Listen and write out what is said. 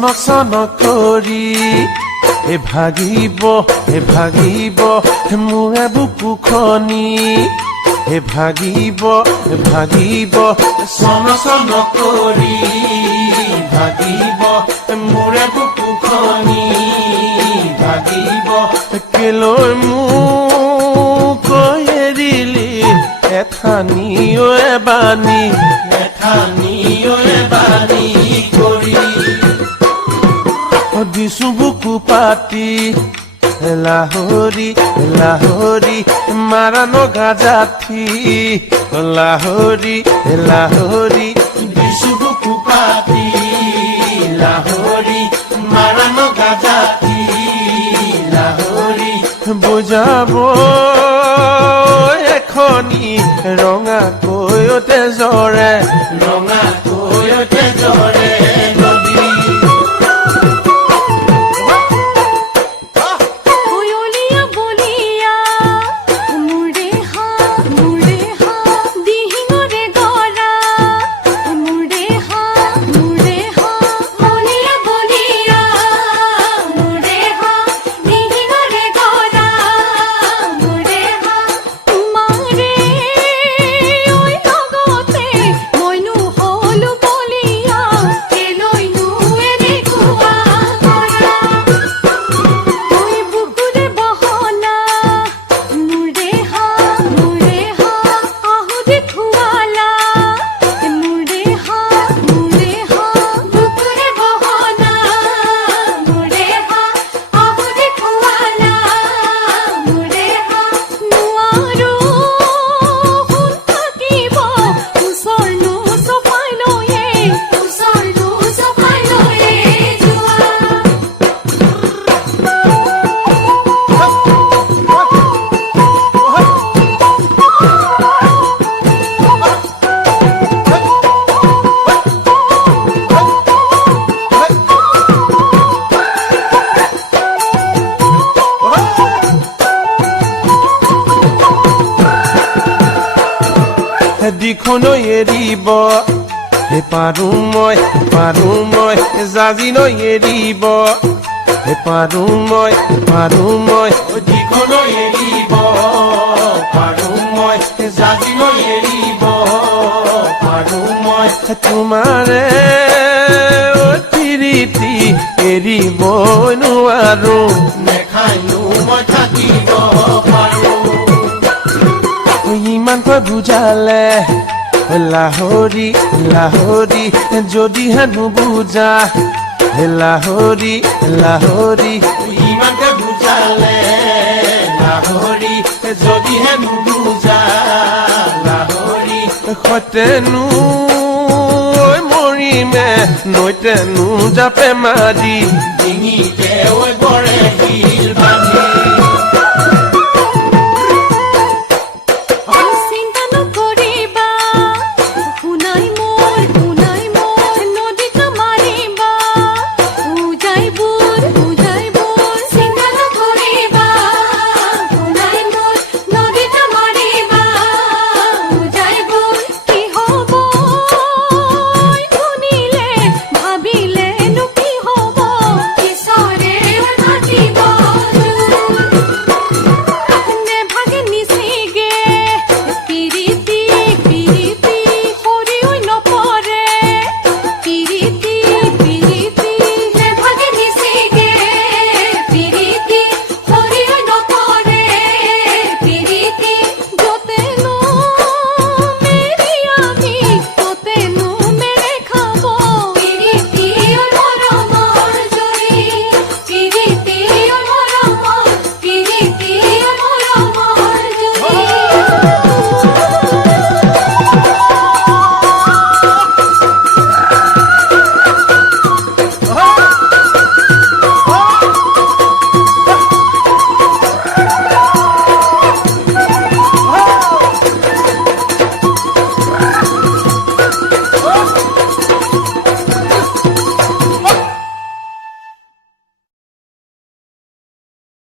চন কৰি ভাগিব মোৰে বুকুখনি ভাগিব চন কৰি ভাগিব মোৰে বুকুখনি ভাগিব কেলৈ মোক এৰিলি এঠানিও এবানি কৰি দিছো বুকু পাতি লাহৰি মাৰা নগা জাঠি লাহৰি দিছো বুকু পাতি লাহৰি মাৰা নগা জাঠি লাহৰি বুজাব এখনি ৰঙা কৈতে জৰে দিখনো এৰিব পাৰো মই জাজি নৈ এৰিব পাৰো মই দিখনো এৰিব পাৰো মই জাজি নৈ এৰিব পাৰো মই তোমাৰে তিৰিতি এৰিব নোৱাৰো নেখাইনো মই থাকিব পাৰো ইমানকৈ বুজালে লাহৰি যদি হেনো বুজা লাহৰি ইমানকৈ বুজালে লাহৰি যদি হেনো বুজা লাহৰি সতেনো মৰিমে নৈতেনো জাপে মাৰি ডিঙিতে গৰেহি